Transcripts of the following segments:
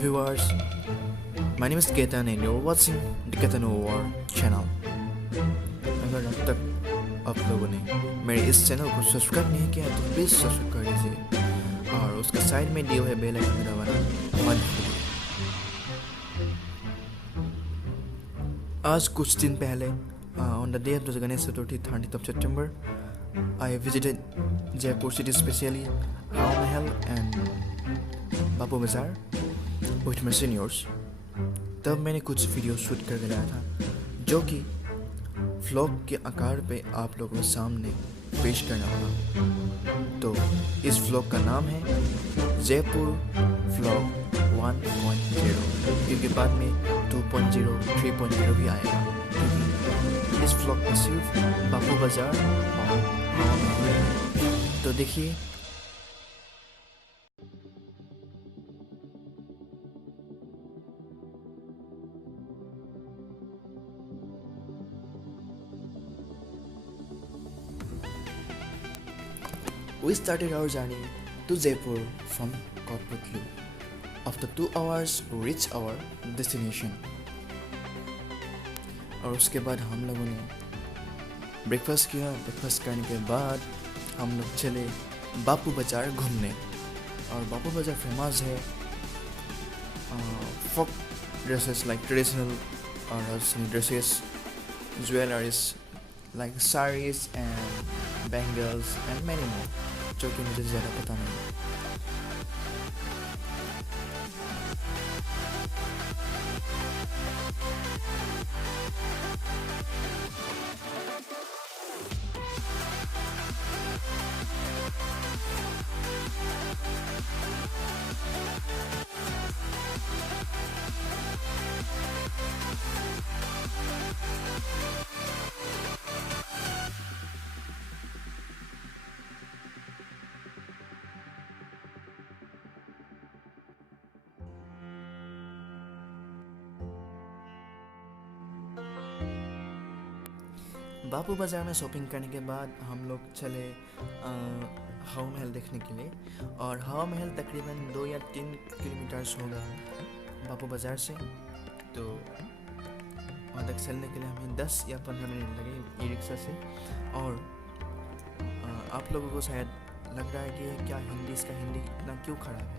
viewers, my name is Ketan and you're watching the Ketan War channel. अगर अब तक आप लोगों ने मेरे इस चैनल को सब्सक्राइब नहीं किया तो प्लीज़ सब्सक्राइब कर लीजिए और उसका साइड में दिया हुआ बेल आइकन दबाना मत भूलिए। आज कुछ दिन पहले on the day of the Ganesh Chaturthi, 30th of September, I visited Jaipur city, especially Hawa Mahal and बापू बाज़ार with my seniors। तब मैंने कुछ वीडियो शूट करके लाया था जो कि व्लॉग के आकार पे आप लोगों के सामने पेश करना होगा। तो इस व्लॉग का नाम है जयपुर व्लॉग 1.0, क्योंकि बाद में 2.0, 3.0 भी आएगा, क्योंकि इस व्लॉग में सिर्फ बापू बाज़ार और हवा महल है। तो देखिए। We started our journey to Jaipur from Kotputlu. After 2 hours, we reached our destination. और उसके बाद हम लोगों ने ब्रेकफास्ट किया। ब्रेकफास्ट करने के बाद हम लोग चले बापू बाज़ार घूमने। और बापू बाज़ार फेमस है folk dresses like traditional dresses, jewelries like saris and bangles and many more, जो कि मुझे ज़्यादा पता नहीं। बापू बाज़ार में शॉपिंग करने के बाद हम लोग चले हवा महल देखने के लिए। और हवा महल तकरीबन 2 या 3 किलोमीटर्स होगा बापू बाज़ार से। तो वहाँ तक चलने के लिए हमें 10 या 15 मिनट लगे ई रिक्शा से। और आप लोगों को शायद लग रहा है कि क्या इसका हिंदी इतना क्यों ख़राब है।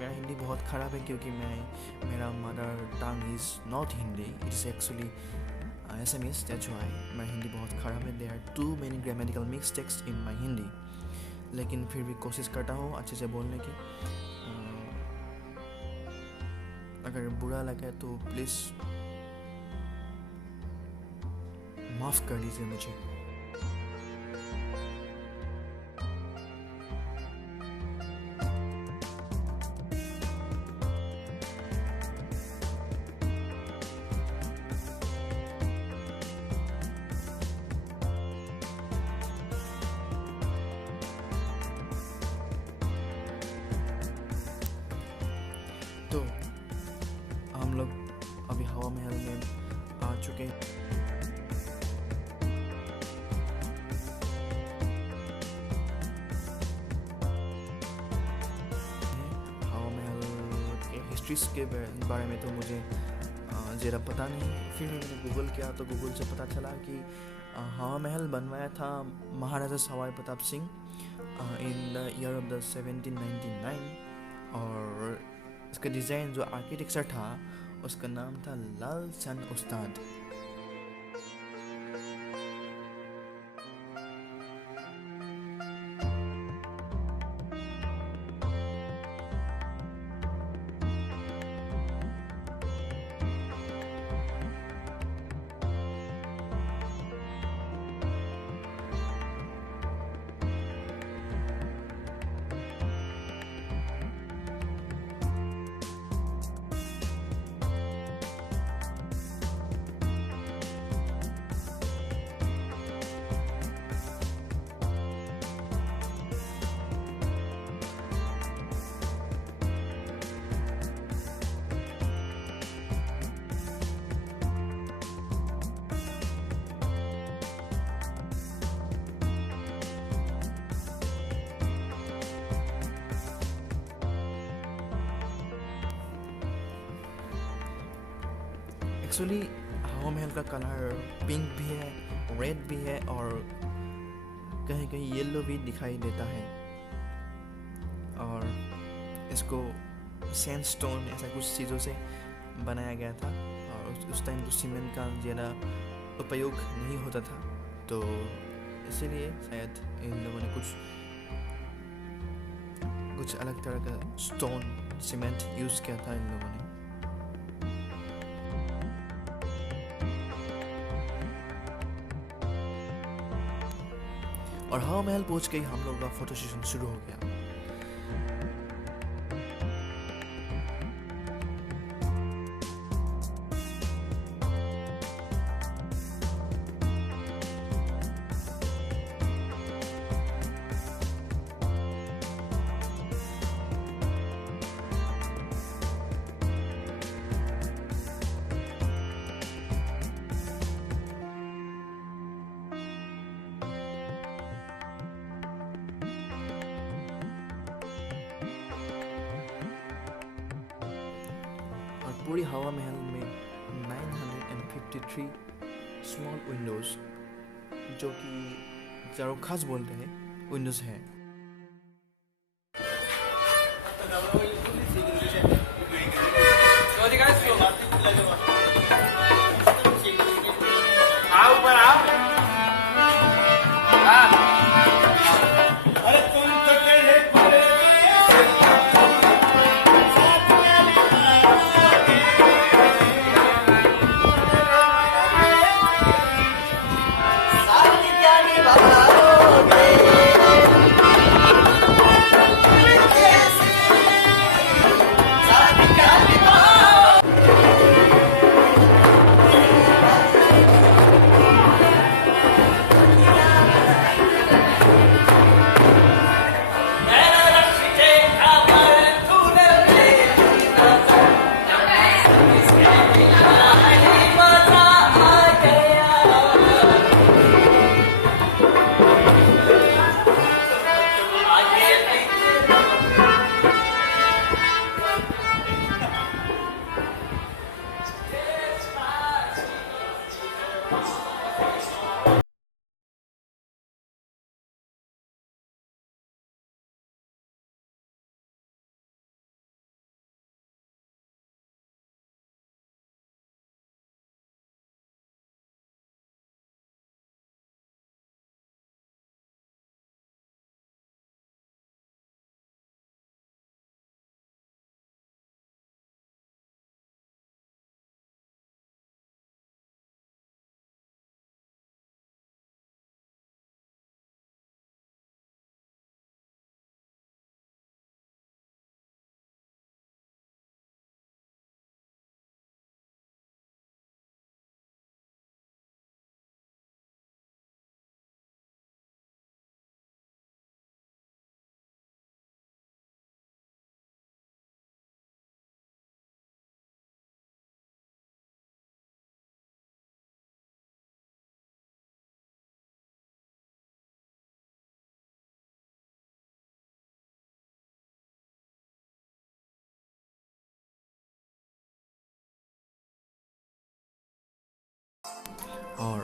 मेरा हिंदी बहुत ख़राब है, क्योंकि मेरा mother tongue is not Hindi, it is actually Assamese, that's why my Hindi बहुत ख़राब है। There are too many grammatical mistakes in my Hindi, लेकिन फिर भी कोशिश करता हूँ अच्छे से बोलने की। अगर बुरा लगे तो प्लीज़ माफ़ कर दीजिए मुझे। तो हम लोग अभी हवा महल में आ चुके हैं। हवा महल के हिस्ट्रीज के बारे में तो मुझे ज़रा पता नहीं। फिर मैंने गूगल किया तो गूगल से पता चला कि हवा महल बनवाया था Maharaja Sawai Pratap Singh in the year of the 1799। और इसका डिज़ाइन जो आर्किटेक्चर था उसका नाम था लाल चंद उस्ताद। एक्चुअली हवा महल का कलर पिंक भी है, रेड भी है और कहीं कहीं येलो भी दिखाई देता है। और इसको सैंडस्टोन ऐसा कुछ चीज़ों से बनाया गया था। और उस टाइम तो सीमेंट का ज़्यादा उपयोग नहीं होता था, तो इसीलिए शायद इन लोगों ने कुछ कुछ अलग तरह का स्टोन सीमेंट यूज़ किया था इन लोगों ने। और हवा महल पहुंच के ही हम लोग का फोटो सेशन शुरू हो गया। और पूरी हवा महल में 953 स्मॉल विंडोज, जो कि चारों खास बोलते हैं विंडोज हैं। और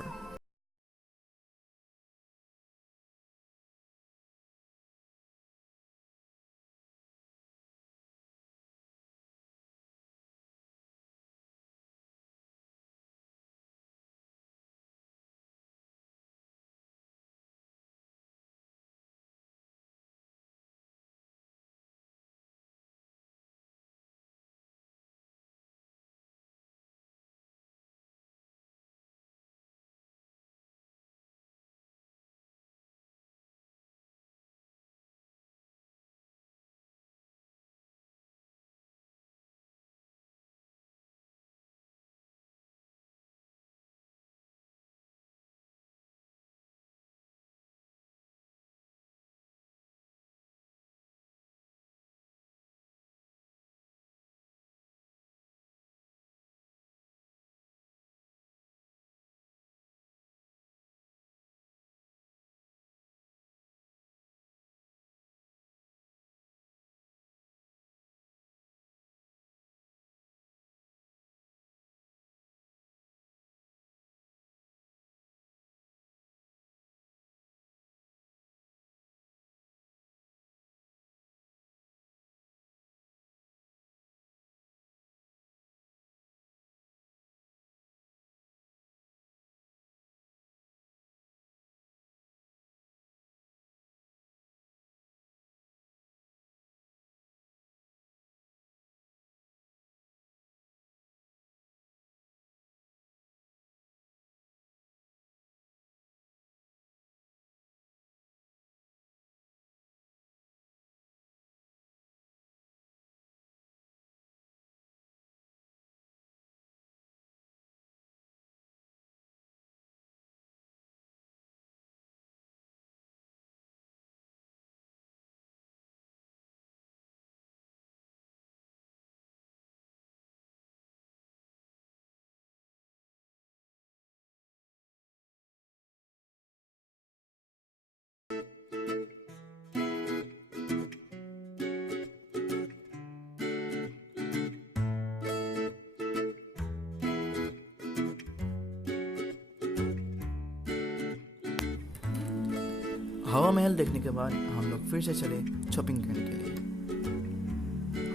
हवा महल देखने के बाद हम लोग फिर से चले शॉपिंग करने के लिए।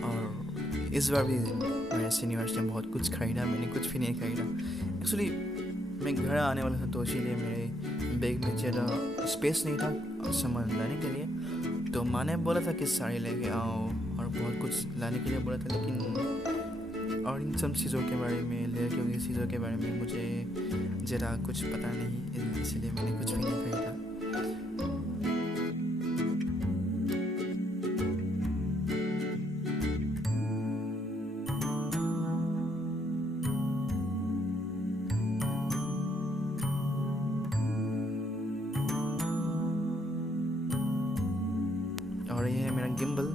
और इस बार भी मेरे सीनियर्स ने बहुत कुछ खरीदा, मैंने कुछ भी नहीं खरीदा। एक्चुअली मैं घर आने वाला था, तो इसीलिए मेरे बैग में ज़्यादा स्पेस नहीं था सामान लाने के लिए। तो माँ ने बोला था कि साड़ी लेके आओ और बहुत कुछ लाने के लिए बोला था, लेकिन और इन सब चीज़ों के बारे में, लड़कियों की चीज़ों के बारे में मुझे ज़रा कुछ पता नहीं, इसलिए मैंने कुछ भी नहीं खरीदा। और ये है मेरा गिम्बल,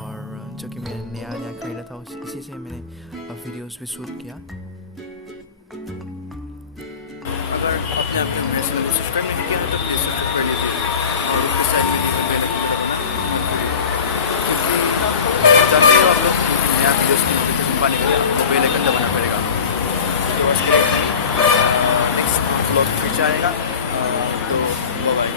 और जो कि मैंने नया खरीदा था, इसी से मैंने वीडियोस भी शूट किया। अगर आपने आपके मेरे चैनल को सब्सक्राइब नहीं किया है तो प्लीज़ सब्सक्राइब कर लीजिए और उसके साइड में भी बेल आइकन दबाना, क्योंकि जानते हो आप लोग नया वीडियोस की नोटिफिकेशन पाने के लिए आपको बेल आइकन दबाना पड़ेगा। तो आज के नेक्स्ट व्लॉग फिर आएगा, तो बाय।